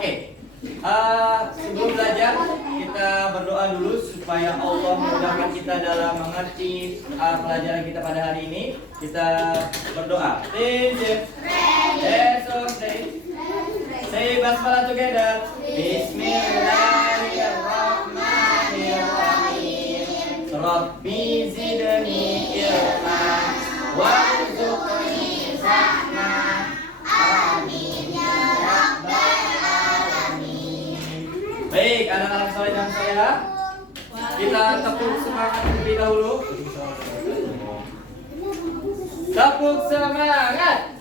Oke. Sebelum belajar kita berdoa dulu supaya Allah memudahkan kita dalam mengerti pelajaran kita pada hari ini. Kita berdoa. Say basmalah together. Bismillahirrahmanirrahim. Rabbi zidni ilma warzuqni fahma. Amin ya rabbal alamin. Baik, anak-anak soleh dan soleha, kita tepuk semangat terlebih dahulu. Tepuk semangat.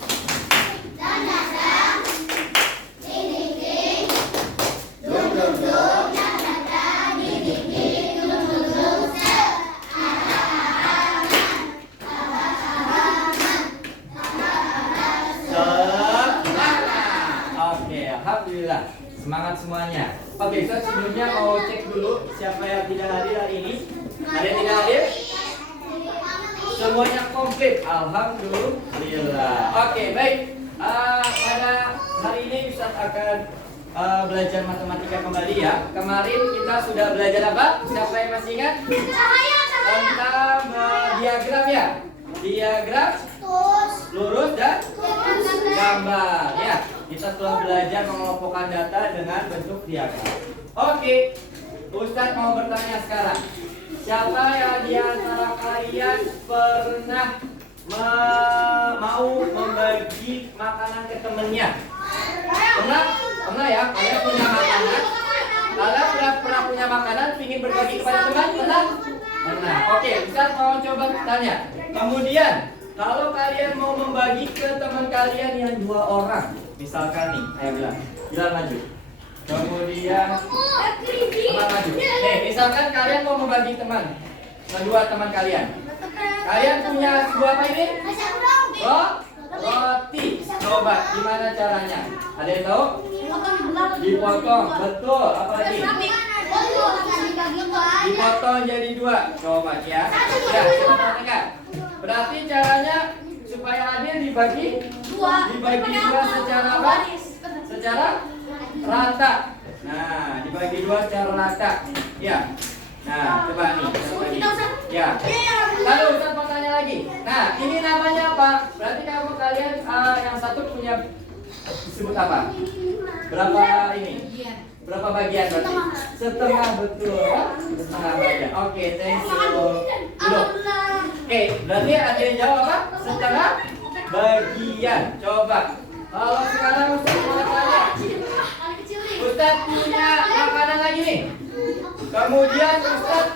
Alhamdulillah, semangat semuanya. Oke, saya sebelumnya mau cek dulu siapa yang tidak hadir hari ini. Ada yang tidak hadir? Semuanya komplit. Alhamdulillah. Oke, baik. Pada hari ini Ustaz akan belajar matematika kembali ya. Kemarin kita sudah belajar apa? Siapa yang masih ingat? Tentang diagram ya. Diagram lurus dan gambar ya. Kita telah belajar mengelompokkan data dengan bentuk diagram. Oke, Ustadz mau bertanya sekarang. Siapa yang di antara kalian pernah mau membagi makanan ke temennya? Pernah? Pernah ya? Kalian punya makanan? Kalian pernah punya makanan, ingin berbagi kepada teman? Pernah? Pernah. Oke, Ustadz mau coba tanya. Kemudian, kalau kalian mau membagi ke teman kalian yang 2 orang, misalkan nih, ayo Bilal maju. Kemudian teman maju. Nih, misalkan kalian mau membagi kedua teman kalian. Kalian punya sebuah apa ini? Roti. Coba gimana caranya? Ada yang tahu? Dipotong. Betul. Apa lagi? Dipotong jadi 2. Coba ya. Ya, kita berarti caranya supaya adil dibagi 2 secara apa? Secara rata. Nah, dibagi 2 secara rata. Ya. Nah, coba nih. Ya. Lalu Ustaz mau tanya lagi. Nah, ini namanya apa? Berarti kalian yang satu punya disebut apa? Berapa ini? Berapa bagian berarti? Setengah, betul. Setengah bagian. Oke, thank you. Dulu. Oke, berarti ada yang jawab apa? Setengah bagian. Coba. Kalau sekarang Ustaz mau tanya. Ustaz punya makanan lagi nih. Kemudian Ustaz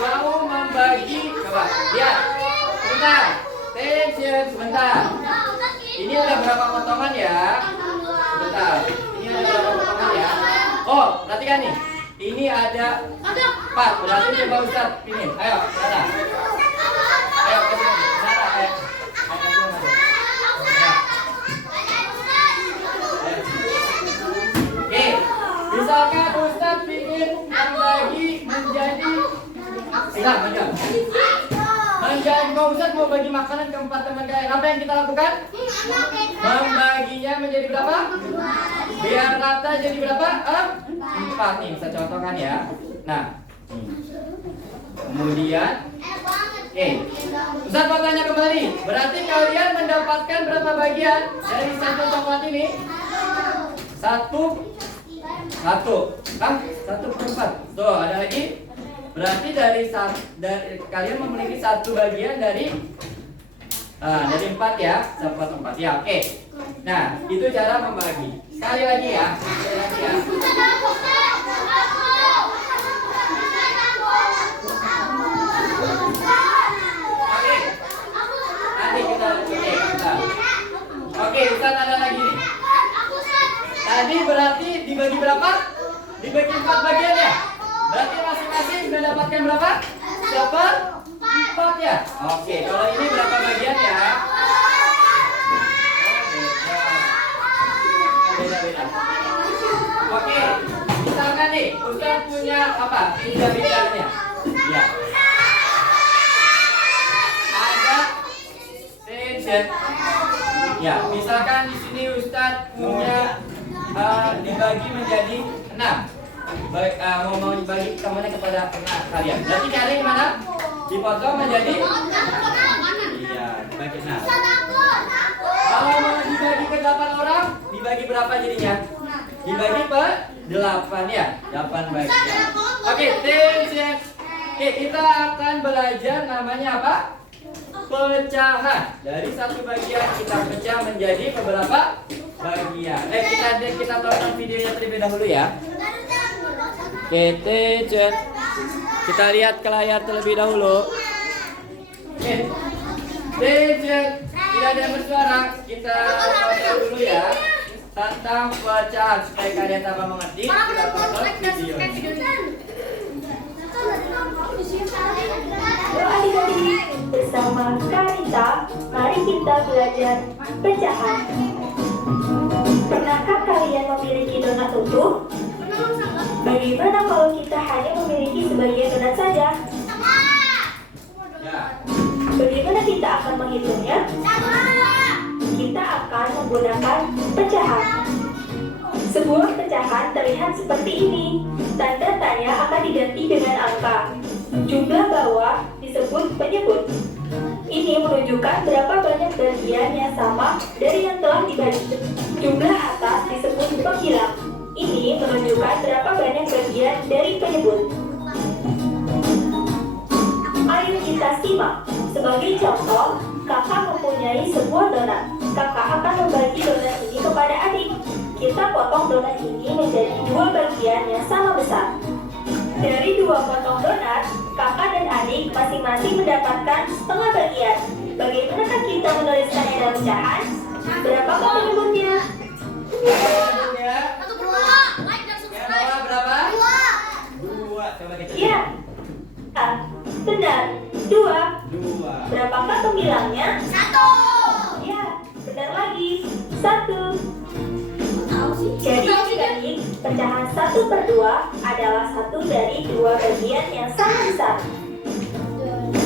mau membagi. Coba, lihat. Sebentar. Tension, sebentar. Ini ada berapa potongan ya? Sebentar. Ini ada berapa potongan ya? Oh, perhatikan nih. Ini ada 4. Berarti coba Ustaz pilih. Ayo, sana. Ayo ke sini. Sana, ayo. Oke, misalkan Ustaz ingin membagi menjadi kalau Ustaz mau bagi makanan ke 4 teman kalian, apa yang kita lakukan? Membaginya menjadi berapa? Biar rata jadi berapa? 4 nih, saya contohkan ya. Nah, kemudian Ustaz mau tanya kembali. Berarti kalian mendapatkan berapa bagian dari 1 coklat ini? 1 per 4. Tuh, ada lagi. Berarti dari kalian memiliki 1 bagian dari 4 ya. 1/4 ya, oke. Nah, itu cara membagi. Sekali lagi ya. Oke, Ustaz ada lagi nih. Tadi berarti dibagi berapa? Dibagi 4 bagian ya? Berarti masing-masing sudah dapatkan berapa? 4 ya? Oke, kalau ini berapa bagian ya? Beda-beda. Oke, misalkan nih, Ustaz punya apa? Beda-bedanya. Ya. Ada tension. Ya, misalkan di sini Ustaz punya dibagi menjadi 6. Baik, mau dibagi kemana kepada kalian. Berarti caranya gimana? Dipotong menjadi? Iya, dibagi 6. Kalau mau dibagi ke 8 orang, dibagi berapa jadinya? Dibagi per 8 ya, 8 bagian. Oke, Oke, kita akan belajar namanya apa? Pecahan. Dari satu bagian kita pecah menjadi beberapa bagian. Kita tonton videonya terlebih dahulu ya. Oke, kita lihat ke layar terlebih dahulu. Oke, tidak ada yang bersuara. Kita tonton dulu ya tentang pecahan supaya kalian tambah mengerti. Kita tonton video. Adik-adik, bersama Karita, mari kita belajar pecahan. Pernahkah kalian memiliki donat utuh? Bagaimana kalau kita hanya memiliki sebagian donat saja? Bagaimana kita akan menghitungnya? Kita akan menggunakan pecahan. Sebuah pecahan terlihat seperti ini. Tanda tanya akan diganti dengan angka. Jumlah bawah disebut penyebut. Ini menunjukkan berapa banyak bagian yang sama dari yang telah dibagi. Jumlah atas disebut penghilang. Ini menunjukkan berapa banyak bagian dari penyebut. Ayo kita simak. Sebagai contoh, kakak mempunyai sebuah donat. Kakak akan membagi donat ini kepada adik. Kita potong donat ini menjadi 2 bagian yang sama besar. Dari 2 potong donat, kakak dan adik masing-masing mendapatkan setengah bagian. Bagaimanakah kita menuliskannya dalam pecahan? Berapakah penyebutnya? Berapa? 2. Coba kita. Ya, benar. 2. Berapakah pembilangnya? 1. Ya, benar lagi. 1. Jadi adik-adik, pecahan 1/2 adalah 1 dari 2 bagian yang sama besar.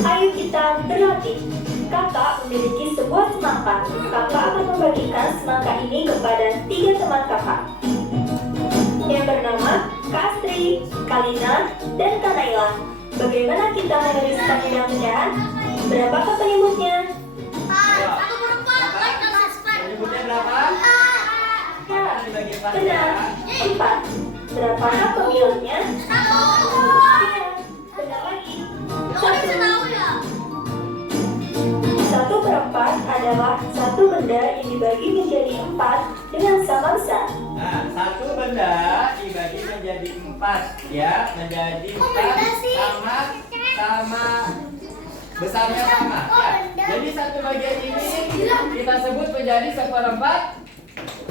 Ayo kita berlatih. Kakak memiliki sebuah semangka. Kakak akan membagikan semangka ini kepada 3 teman kakak yang bernama Kak Astri, Kalina, dan Kak Naila. Bagaimana kita menuliskannya dalam pecahan? Berapakah penyebutnya? Penyebutnya berapa? Ya, benar. 4. Berapakah pemilangnya? 1. Benar lagi. 1/4 adalah satu benda yang dibagi menjadi 4 dengan sama besar. Nah, satu benda dibagi menjadi 4 ya, menjadi 4 sama besarnya sama ya. Jadi satu bagian ini kita sebut menjadi 1/4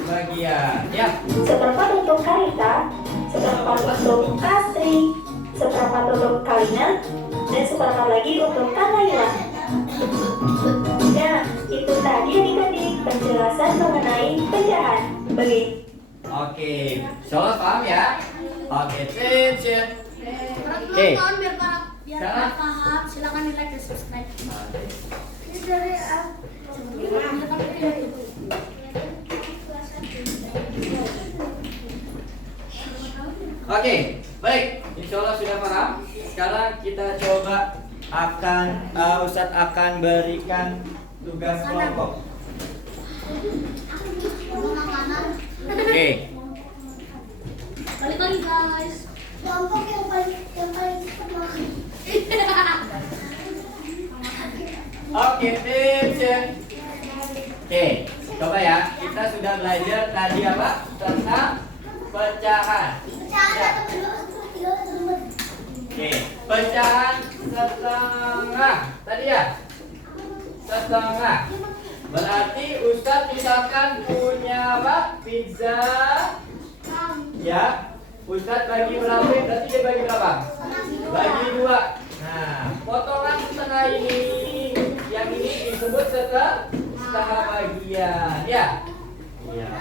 bagian ya. 1/4 untuk Karita, 1/4 untuk Kastri, 1/4 untuk Kalina, dan 1/4 lagi untuk Kak Naila. Nah, itu tadi adik-adik penjelasan mengenai pecahan. Oke, Sholat paham ya? Oke, cek. Oke. Biar paham, silakan di like dan subscribe. Ini dari Oke, baik. Insya Allah sudah paham. Sekarang kita coba Ustadz akan berikan tugas kelompok. Oke. Balik lagi guys. Kelompok yang paling cepat. Oke, cek. Oke, coba ya. Kita sudah belajar tadi apa? Tentang pecahan. Ya. Oke, pecahan setengah. Tadi ya? Setengah. Berarti Ustadz misalkan punya apa? Pizza. Ya. Ustadz bagi berapa? Berarti dia bagi berapa? Bagi 2. Nah, potongan setengah ini, yang ini disebut setengah bagian. Ya. Ya.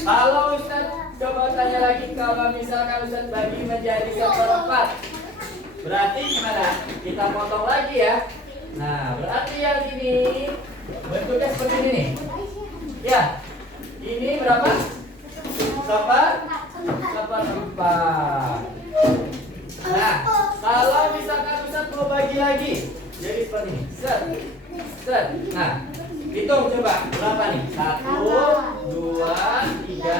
Kalau Ustadz coba tanya lagi, kalau misalkan Ustadz bagi menjadi 1/4, berarti gimana? Kita potong lagi ya. Nah, berarti yang ini bentuknya seperti ini nih. Ya. Ini berapa? seperempat. Nah, kalau misalkan Ustaz mau bagi lagi, jadi seperti ini. Set. Nah, hitung coba berapa nih? 1, 2, 3,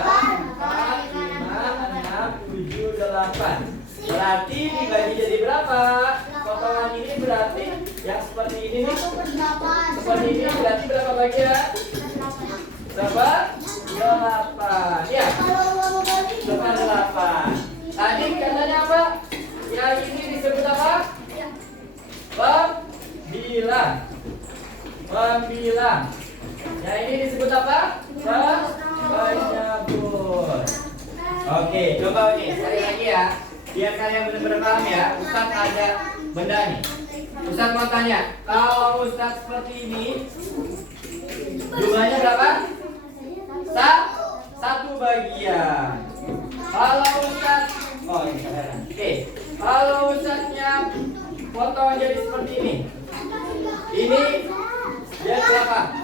4, 5, 6, 7, 8. Berarti dibagi jadi berapa? Potongan ini berarti yang seperti ini nih. Seperti ini berarti berapa bagian? Berapa? 8. Ya. 8. Tadi katanya apa? Yang ini disebut apa? Pembilang. Yang ini disebut apa? Penyebut. Oke, coba nih sekali lagi ya. Biar kalian benar-benar paham ya. Ustaz ada benda nih. Ustaz mau tanya, kalau Ustaz seperti ini, jumlahnya berapa? Satu bagian. Kalau Ustaz, ini sekarang. Oke, kalau Ustaznya potong jadi seperti ini. Ini jadi berapa?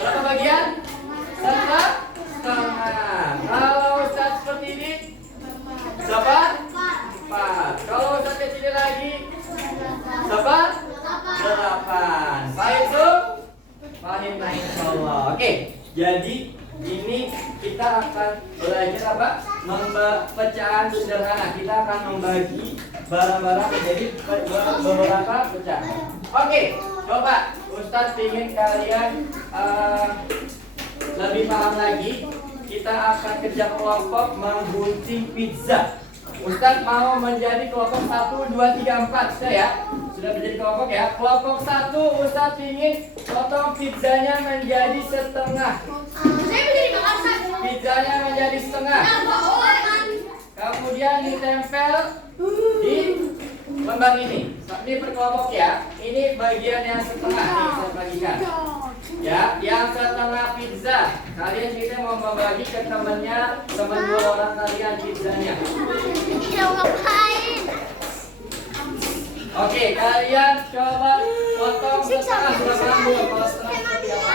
Berapa bagian? Setengah. Kalau Ustaz seperti ini, berapa? 4. Kalau Ustaz kecil lagi, berapa? 8. Baik tuh? Paham lah insyaallah. Oke, jadi ini kita akan belajar apa? Pecahan sederhana. Kita akan membagi barang-barang menjadi beberapa pecahan. Oke, coba Ustaz ingin kalian lebih paham lagi. Kita akan kerja kelompok menggunting pizza. Ustaz mau menjadi kelompok 1, 2, 3, 4. Sudah ya? Sudah menjadi kelompok ya? Kelompok 1 Ustaz ingin potong pizzanya menjadi setengah. Pizzanya menjadi setengah. Kemudian ditempel di lembar ini. Ini per kelompok ya. Ini bagian yang setengah nih saya bagikan. Ya, yang setengah pizza. Kalian kita mau membagi ke temannya, teman 2 orang kalian pizzanya. Oke, kalian coba potong setengah berapa kalau setengah seperti apa?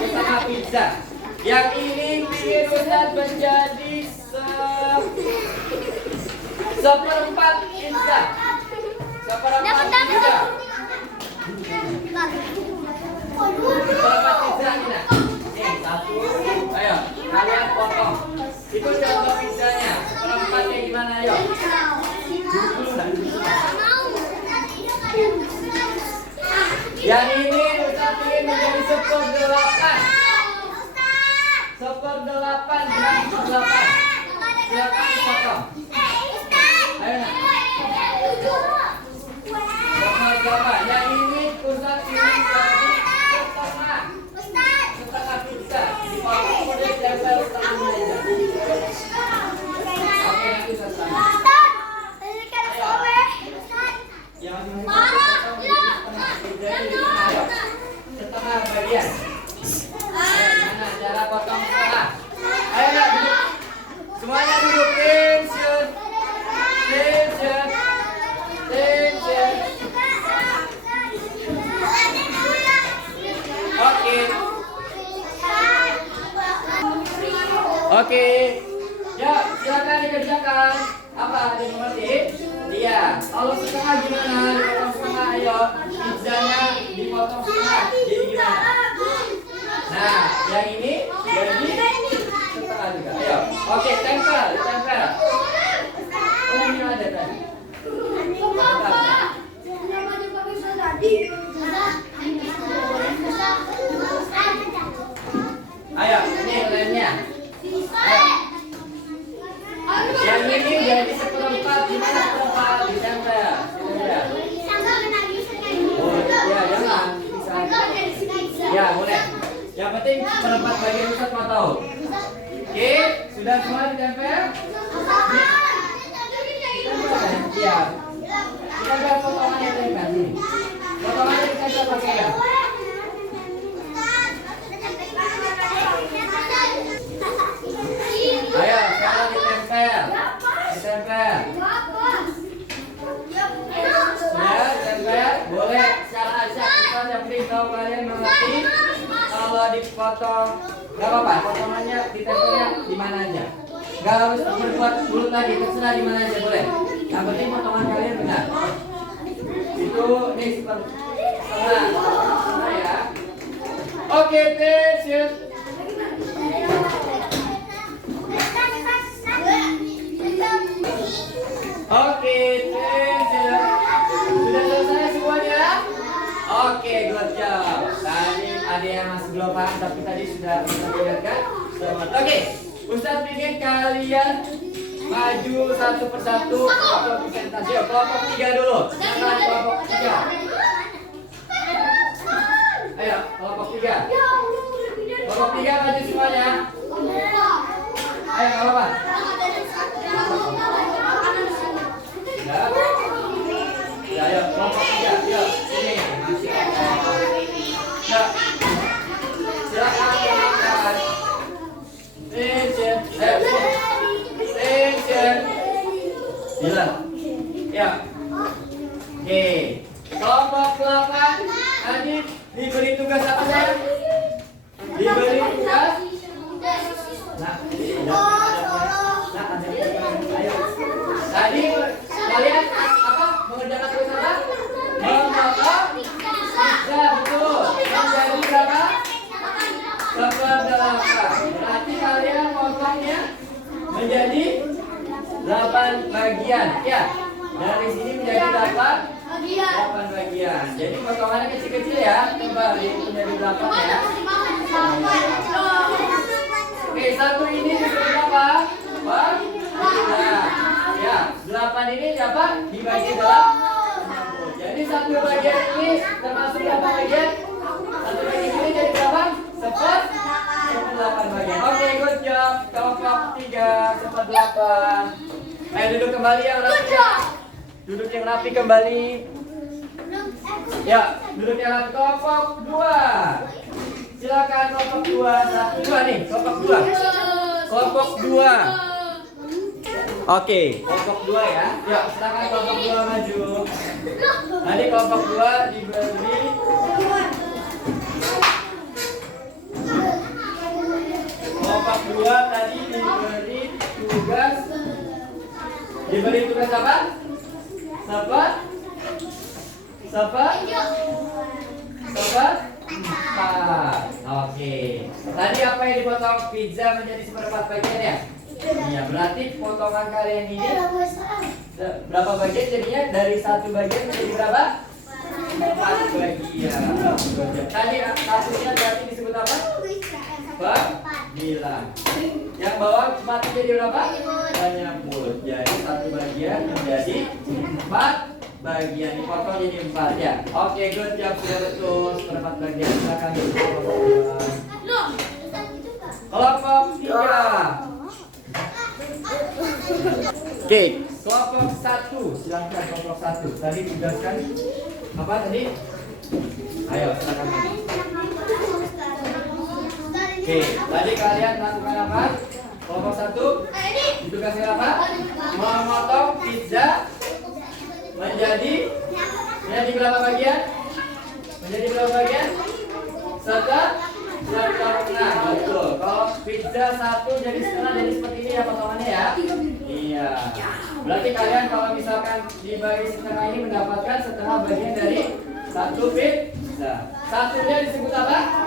Setengah pizza. Yang ini ingin Ustaz menjadi seperempat pizza. Seperempat pizza. Seperempat pizza ini. Nih, 1. Ayo, kalian potong. Itu contoh pizzanya. Seperempatnya gimana? Ayo. Yang ini Ustaz ingin menjadi 1/8. 1/8 dan 1/8. Silakan potong. Ayo nak. 1/8. Yang ini Ustaz ingin jadi setengah pizza. Dipotong kemudian tempel setengah aja. Oke, nanti Ustaz tanya. Yang setengah bagian. Mana cara potong setengah? Ayo nak duduk. Semuanya duduk. Tension. Oke. Ya, silakan dikerjakan. Apa ada yang mengerti? Iya. Kalau setengah gimana? Dipotong setengah, ayo. Pizzanya dipotong setengah. Jadi gimana? Nah, yang ini jadi setengah juga. Ayo. Oke, tempel. Oh, ini ada tadi. Ayo, ini lemnya. Yang ini jadi seperempat. Gimana seperempat? Ditempel. Oh, ya jangan. Ya, boleh. Yang penting seperempat bagian Ustaz mau tahu. Oke, sudah semua ditempel? Iya. Kita lihat potongannya tadi kan sini. Potongannya kita pakai ya. Ayo, sekarang ditempel. Ya, ditempel. Boleh secara acak yang penting kalau kalian mengerti. Kalau dipotong, nggak apa-apa. Potongannya ditempelnya di mana aja. Nggak harus berbuat bulat lagi, terserah di mana aja boleh. Yang penting potongan kalian benar. Itu nih setengah ya. Oke, attention. Oke, attention. Sudah selesai semuanya? Oke, good job. Tadi ada yang masih belum paham, tapi tadi sudah mendengarkan. Selamat. Oke, Ustadz ingin kalian maju satu persatu untuk presentasi. Kelompok 3 dulu. Silakan kelompok 3. Ayo, kelompok 3. Kelompok 3 maju semuanya. Ayo, apa? Ya, ayo, kelompok 3. Yuk, sini. Ya. Silakan. Attention. Attention. Bila. Ya. Oke. Kelompok 8 tadi diberi tugas apa sayang? Diberi tugas. Nah, ayo. Tadi kalian apa? Mengerjakan tugas apa? Memotong pizza, betul. Menjadi berapa? 8. Berarti kalian potongnya menjadi 8 bagian. Ya. Dari sini menjadi 8 bagian. Jadi potongannya kecil-kecil ya. Kembali menjadi 8 ya. Oke, satu ini disebut apa? Ya, 8 ini apa? Dibagi dalam 60. Jadi satu bagian ini termasuk berapa bagian? Satu bagian ini jadi berapa? 8 bagian. Oke, good job. Kelompok 3, 8. Ayo duduk kembali yang rapi. Duduk yang rapi kembali. Ya, duduk yang rapi. Kelompok 2. Silakan kelompok 2. 1, 2 nih, kelompok 2. Kelompok 2. Oke, kelompok 2 ya. Ya, silakan kelompok 2 maju. Nanti kelompok 2 diberi kelompok 2 tadi diberi tugas apa? Seperempat. Oke. Tadi apa yang dipotong pizza menjadi seperempat bagian ya? Iya, berarti potongan kalian ini berapa bagian jadinya? Dari satu bagian menjadi berapa? 4 bagian. Tadi kasusnya berarti disebut apa? Bilang. Yang bawah mati jadi berapa? Penyebut. Jadi satu bagian menjadi 4 bagian. Dipotong jadi 4 ya. Oke, good job, sudah betul. Seperempat bagian. Silakan kelompok 3. Oke, kelompok 1. Silakan kelompok 1. Tadi tugaskan apa tadi? Ayo, silakan. Oke, tadi kalian lakukan apa? Kelompok 1 ditugaskan apa? Memotong pizza menjadi berapa bagian? Menjadi berapa bagian? Setengah. Betul. Kalau pizza 1 jadi setengah, jadi seperti ini ya potongannya ya. Iya. Berarti kalian kalau misalkan dibagi setengah ini mendapatkan setengah bagian dari 1 pizza. Satunya disebut apa?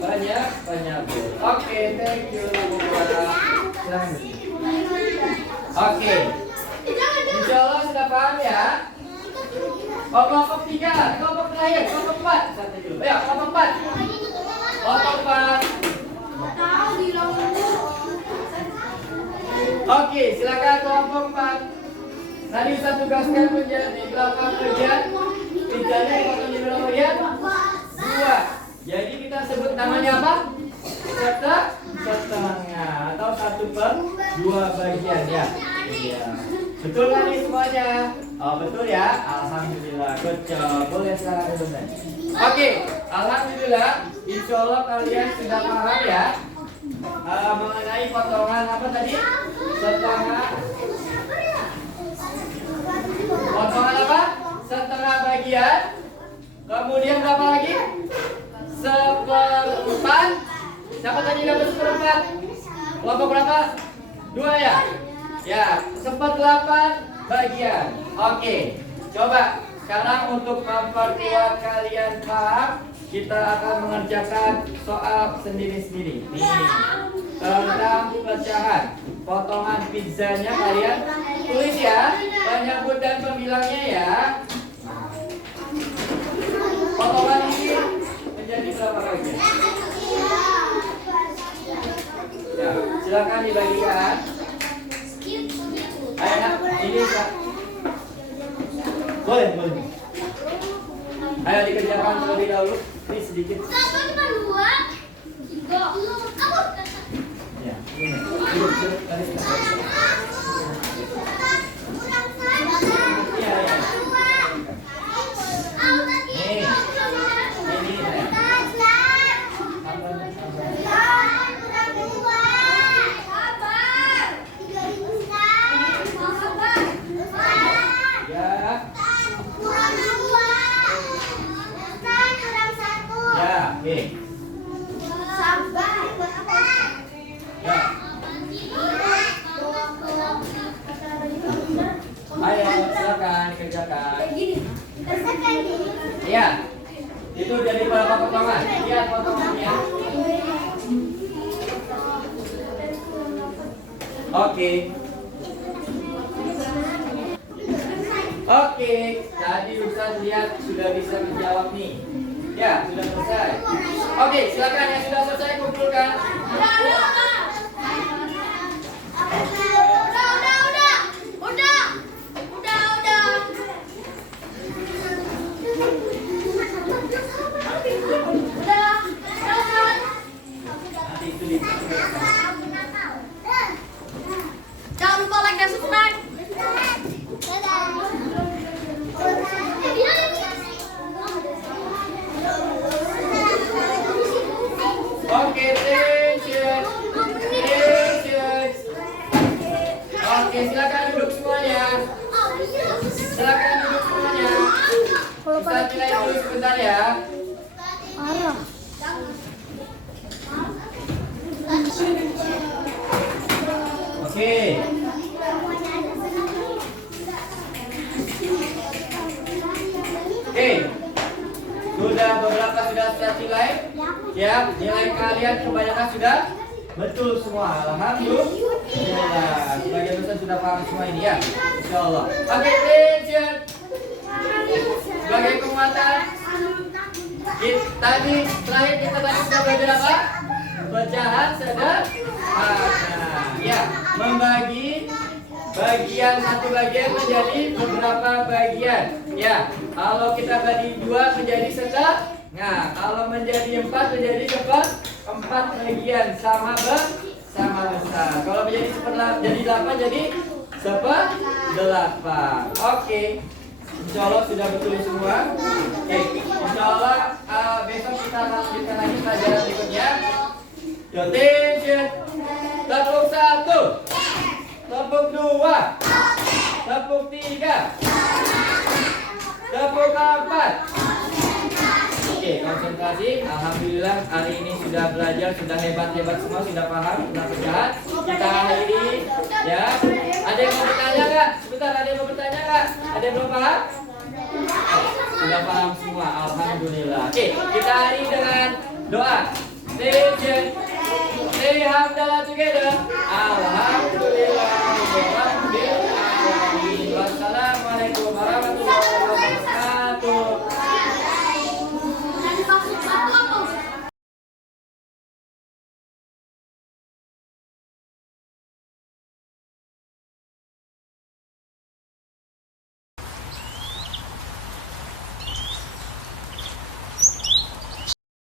Banyak penyebut. Oke, thank you. Oke. Insya Allah sudah paham ya. Oh, kelompok 3, kelompok terakhir, kelompok 4. Satu dulu. Ayo, kelompok 4. Kelompok 4. Oke, silakan kelompok 4. Tadi saya tugaskan menjadi 8 bagian. Pizzanya dipotong jadi berapa bagian? 2. Jadi kita sebut namanya apa? Setengah atau 1/2 bagian ya. Iya. Betul kan nih semuanya? Oh, betul ya. Alhamdulillah. Good job. Boleh sekarang dulu. Oke, alhamdulillah. Insya Allah kalian sudah paham ya mengenai potongan apa tadi? Setengah. Potongan apa? Setengah bagian. Kemudian berapa lagi? 1/4 Siapa tadi dapat seperempat? Kelompok berapa? 2 ya? Ya, seper-8 bagian. Oke, coba sekarang untuk memperkuat kalian paham, kita akan mengerjakan soal sendiri-sendiri. Nih, tentang pecahan. Potongan pizzanya kalian tulis ya, penyebut dan pembilangnya ya. Potongan ini menjadi berapa bagian? Ya, silakan dibagikan. Ayo nak, ini boleh. Ayo dikerjakan terlebih dahulu. Ini sedikit. Ya, ini. Iya, iya. Ayo silakan dikerjakan. Iya. Itu jadi berapa potongan? Lihat potongannya. Oke. Oke, tadi Ustaz lihat sudah bisa menjawab nih. Ya, sudah selesai. Oke, silakan yang sudah selesai kumpulkan. Nanti itu Jangan lupa like dan subscribe. Oke, attention. Oke, silakan duduk semuanya. Silakan duduk semuanya. Ustaz nilai dulu sebentar ya. Oke. Oke. Sudah beberapa sudah nilai? Ya, nilai kalian kebanyakan sudah betul semua. Alhamdulillah. Sebagian besar sudah paham semua ini ya. Insyaallah. Oke, attention. Sebagai penguatan, tadi terakhir kita sudah belajar apa? Pecahan sederhana. Ya, membagi bagian satu bagian menjadi beberapa bagian. Ya, kalau kita bagi 2 menjadi setengah. Kalau menjadi 4 menjadi 4 bagian sama besar. Kalau menjadi 8 jadi 8. Oke. Insyaallah sudah betul semua. Oke, insyaallah besok kita lanjutkan lagi pelajaran berikutnya. Attention. Tepuk 1. Tepuk 2. Tepuk 3. Tepuk 4. Oke, konsentrasi. Alhamdulillah hari ini sudah belajar, sudah hebat semua, sudah paham, sudah pecahan. Kita akhiri ya. Ada yang mau bertanya nggak? Sebentar, ada yang mau bertanya nggak? Ada yang belum paham? Sudah paham semua, alhamdulillah. Oke, kita akhiri dengan doa. Say hamdalah together.